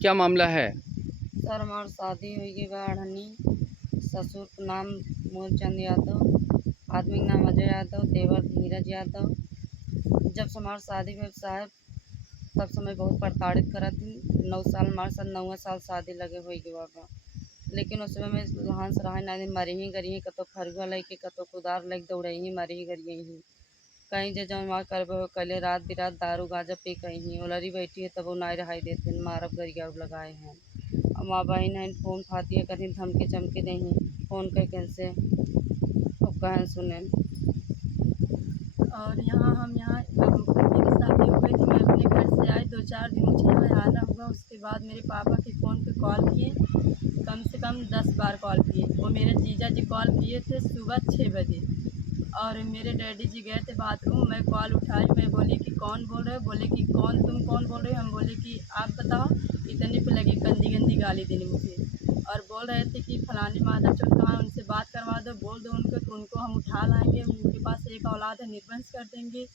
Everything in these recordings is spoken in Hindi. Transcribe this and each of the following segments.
क्या मामला है? सर हमार शादी हुई बाढ़नी। ससुर का नाम मूलचंद यादव, आदमी का नाम अजय यादव, देवर धीरज यादव। जब से हमार शादी हुई साहब तब से मैं बहुत प्रताड़ित करत थी। 9 साल हमारे साथ 9वें साल शादी लगे हुई के बाबा, लेकिन उस समय मैं लहान से रहा ना मरी ही गरी ही कतो फरगा लैके कतो कुदार लैके दौड़े ही मरी ही गरी ही कहीं जे जब मार करबे हो कले रात बिरात दारू गांजा पी कहीं उलरी बैठी है तब वो नाई रहाई देते मारब गरिया लगाए हैं। अब माँ बहन है फोन फाती है कहीं धमकी चमकी नहीं फोन कह कैसे अब कहें सुने। और यहाँ हम यहाँ मेरी शादी हो गई थी। मैं अपने घर से आई, 2-4 दिन मुझे यहाँ आना हुआ। उसके बाद मेरे पापा के फ़ोन पे कॉल किए, कम से कम 10 बार कॉल किए। वो मेरे जीजा जी कॉल किए थे सुबह 6 बजे और मेरे डैडी जी गए थे बाथरूम। मैं कॉल उठाई, मैं बोली कि कौन बोल रहे हो? बोले कि कौन तुम कौन बोल रहे हो? हम बोले कि आप बताओ। इतने पे लगी गंदी गंदी गाली देने मुझे और बोल रहे थे कि फलानी माता चौथ कहाँ, उनसे बात करवा दो, बोल दो उनको कि उनको हम उठा लाएंगे, उनके पास एक औलाद है, निर्वंश कर देंगे,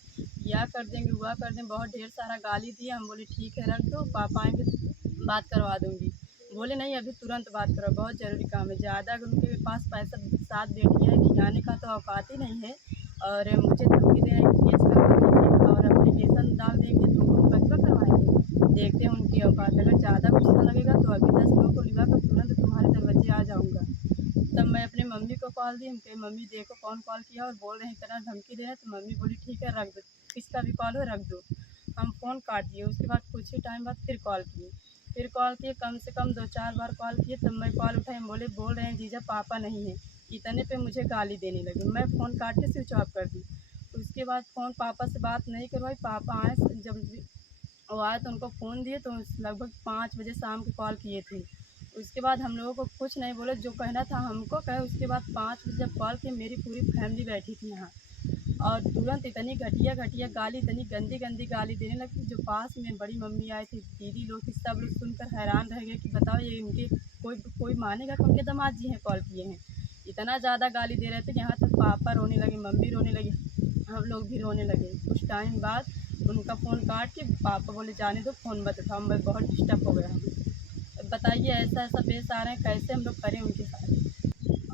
या कर देंगे, हुआ कर देंगे। बहुत ढेर सारा गाली दिया। हम बोले ठीक है रख दो, पापा आएंगे तो बात करवा दूँगी। बोले नहीं अभी तुरंत बात करो, बहुत ज़रूरी काम है। ज़्यादा अगर उनके पास पैसा 7 बेटियाँ हैं, खिलाने का तो औकात ही नहीं है और मुझे धमकी दे रहे हैं कि केस करवा देंगे और एप्लीकेशन डाल देंगे, तुमको मुकदमा करवाएंगे। देखते हैं उनकी औकात। अगर ज़्यादा गुस्सा लगेगा तो अभी 10 लोगों को लिवा कर तुरंत तुम्हारे दरवाजे आ जाऊँगा। तब मैं अपनी मम्मी को कॉल दी। हम कहे मम्मी देखो कौन कॉल किया और बोल रहे हैं इतना धमकी दे रहे हैं। तो मम्मी बोली ठीक है रख दो, किसका भी कॉल हो रख दो। हम फ़ोन काट दिए। उसके बाद कुछ ही टाइम बाद फिर कॉल किए, कम से कम 2-4 बार कॉल किए। तब मैं कॉल उठाई, हम बोल रहे हैं जीजा पापा नहीं है। इतने पे मुझे गाली देने लगे। मैं फ़ोन काट के स्विच ऑफ कर दी। उसके बाद फ़ोन पापा से बात नहीं करवाई। पापा आए जब वो आए तो उनको फ़ोन दिए तो लगभग 5 बजे शाम को कॉल किए थे। उसके बाद हम लोगों को कुछ नहीं बोले, जो कहना था हमको कहे। उसके बाद 5 बजे जब कॉल किए मेरी पूरी फैमिली बैठी थी यहाँ और तुरंत इतनी घटिया घटिया गाली, इतनी गंदी गंदी गाली देने लगी। जो पास में बड़ी मम्मी आई थी, दीदी लोग थी, सब लोग सुनकर हैरान रह गए कि बताओ ये इनके कोई कोई मानेगा कि उनके दामाद जी हैं कॉल किए हैं। इतना ज़्यादा गाली दे रहे थे कि यहाँ तक पापा रोने लगे, मम्मी रोने लगी, हम लोग भी रोने लगे। कुछ टाइम बाद उनका फ़ोन काट के पापा बोले जाने दो फ़ोन मत उठाओ। मैं बहुत डिस्टर्ब हो गया हूँ। अब बताइए ऐसा ऐसा पेश आ रहे हैं, कैसे हम लोग करें उनके साथ।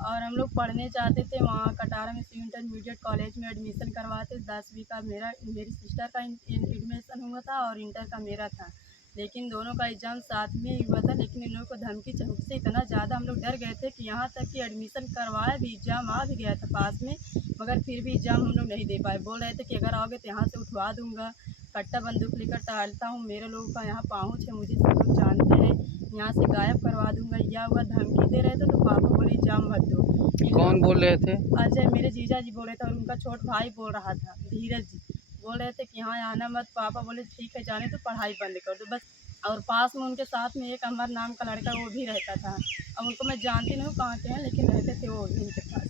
और हम लोग पढ़ने जाते थे वहाँ कटारा में इंटरमीडिएट कॉलेज में एडमिशन करवाते। 10वीं का मेरी सिस्टर का एडमिशन हुआ था और इंटर का मेरा था, लेकिन दोनों का एग्ज़ाम साथ में ही हुआ था। लेकिन इन लोगों को धमकी चमकी से इतना ज़्यादा हम लोग डर गए थे कि यहाँ तक कि एडमिशन करवाया भी, एग्ज़ाम आ भी गया था पास में, मगर फिर भी एग्ज़ाम हम लोग नहीं दे पाए। बोल रहे थे कि अगर आओगे तो यहाँ से उठवा दूँगा, कट्टा बंदूक लेकर टहलता हूँ, मेरे लोगों का यहाँ पहुँच है, मुझे सब लोग जानते हैं, यहाँ से गायब करवा दूँगा, या हुआ धमकी दे रहे थे। तो पापा बोले एग्ज़ाम मत दो। कौन बोल रहे थे? अजय मेरे जीजा जी बोल रहे थे और उनका छोट भाई बोल रहा था धीरज जी, बोल रहे थे कि यहाँ आना मत। पापा बोले ठीक है जाने तो पढ़ाई बंद कर दो बस। और पास में उनके साथ में एक अमर नाम का लड़का वो भी रहता था। अब उनको मैं जानती नहीं हूँ कहाँ के हैं, लेकिन रहते थे वो भी उनके पास।